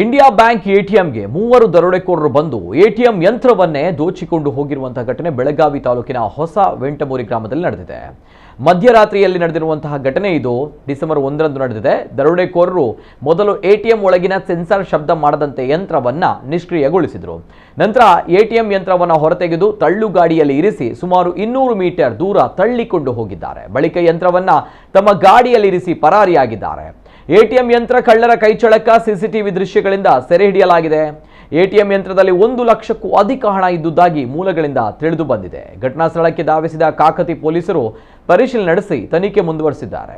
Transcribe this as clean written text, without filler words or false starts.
India bank ಎಟಿಎಂಗೆ ಮೂವರು ದರೋಡೆಕೋರರು ಬಂದು ಎಟಿಎಂ ಯಂತ್ರವನ್ನೇ ದೋಚಿಕೊಂಡು ಹೋಗಿರುವಂತಹ ಘಟನೆ ಬೆಳಗಾವಿ ತಾಲೂಕಿನ ಹೊಸ ವೆಂಟಮೂರಿ ಗ್ರಾಮದಲ್ಲಿ ನಡೆದಿದೆ. ಮಧ್ಯರಾತ್ರಿಯಲ್ಲಿ ನಡೆದಿರುವಂತಹ ಘಟನೆ ಇದು. ಡಿಸೆಂಬರ್ 1ರಂದು ನಡೆದಿದೆ. ದರೋಡೆಕೋರರು ಮೊದಲು ಎಟಿಎಂ ಒಳಗಿನ ಸೆನ್ಸಾರ್ ಶಬ್ದ ಮಾಡದಂತೆ ಯಂತ್ರವನ್ನ ನಿಷ್ಕ್ರಿಯಗೊಳಿಸಿದರು. ನಂತರ ಎಟಿಎಂ ಯಂತ್ರವನ್ನು ಹೊರತೆಗೆದು ತಳ್ಳು ಗಾಡಿಯಲ್ಲಿ ಇರಿಸಿ ಸುಮಾರು 200 ಮೀಟರ್ ದೂರ ತಳ್ಳಿಕೊಂಡು ಹೋಗಿದ್ದಾರೆ. ಬಳಿಕ ಯಂತ್ರವನ್ನ ತಮ್ಮ ಗಾಡಿಯಲ್ಲಿ ಇರಿಸಿ ಪರಾರಿಯಾಗಿದ್ದಾರೆ. ಎಟಿಎಂ ಯಂತ್ರ ಕಳ್ಳರ ಕೈಚಳಕ ಸಿಸಿಟಿವಿ ದೃಶ್ಯಗಳಿಂದ ಸೆರೆ ಹಿಡಿಯಲಾಗಿದೆ. ಎಟಿಎಂ ಯಂತ್ರದಲ್ಲಿ 1 ಲಕ್ಷಕ್ಕೂ ಅಧಿಕ ಹಣ ಇದ್ದುದಾಗಿ ಮೂಲಗಳಿಂದ ತಿಳಿದು ಬಂದಿದೆ. ಘಟನಾ ಸ್ಥಳಕ್ಕೆ ಧಾವಿಸಿದ ಕಾಕತಿ ಪೊಲೀಸರು ಪರಿಶೀಲನೆ ನಡೆಸಿ ತನಿಖೆ ಮುಂದುವರೆಸಿದ್ದಾರೆ.